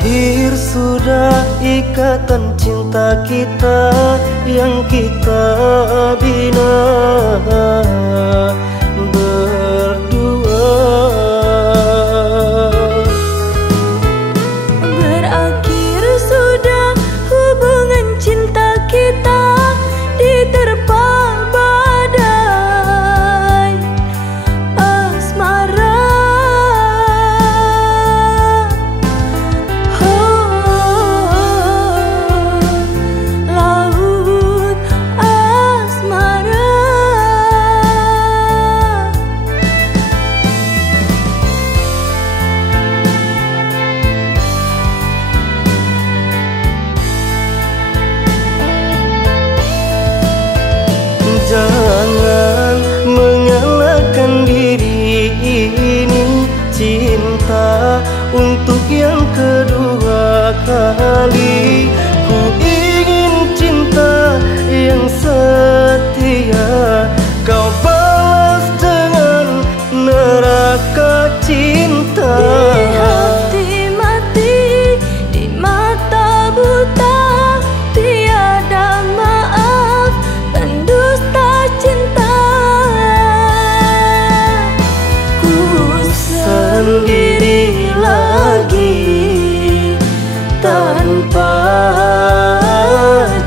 Berakhir sudah ikatan cinta kita yang kita bina berdua. Berakhir sudah hubungan cinta kita diterpa badai asmara. Jangan menyalahkan diri ini, cinta untuk yang kedua kali. Ku ingin cinta yang setia, kau balas dengan neraka cinta. Di hati mati, di mata buta, tiada maaf pendusta cinta. Ku sendiri lagi tanpa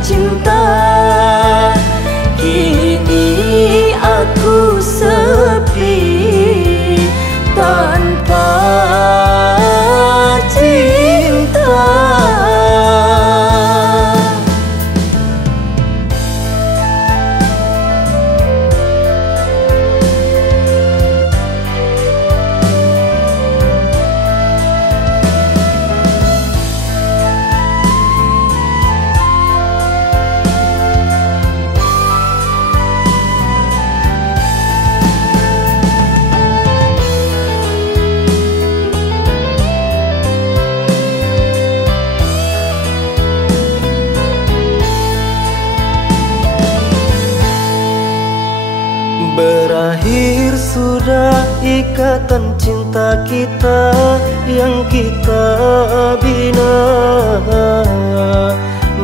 cinta. Kini aku sepi tanpa cinta. Berakhir sudah ikatan cinta kita yang kita bina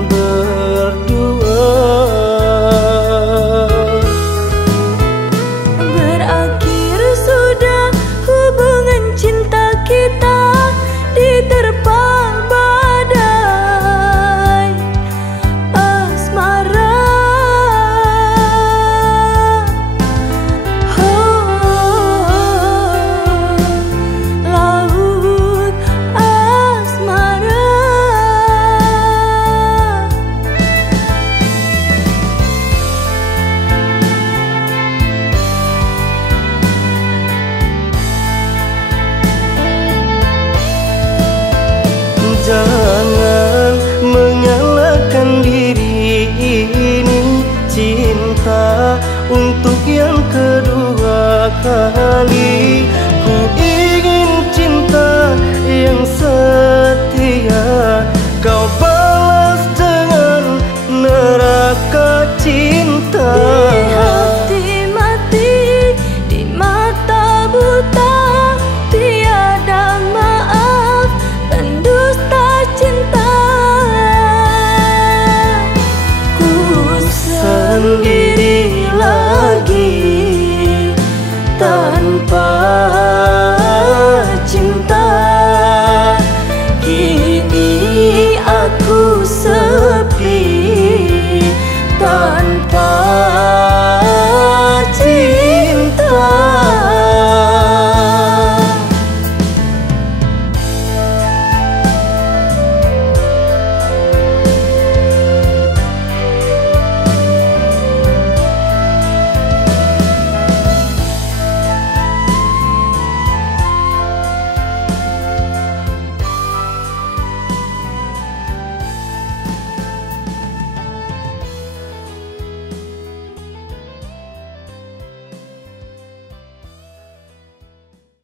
berdua. Berakhir sudah hubungan cinta kita diterpa badai asmara. Laut asmara. Jangan menyalahkan diri ini, cinta untuk yang kedua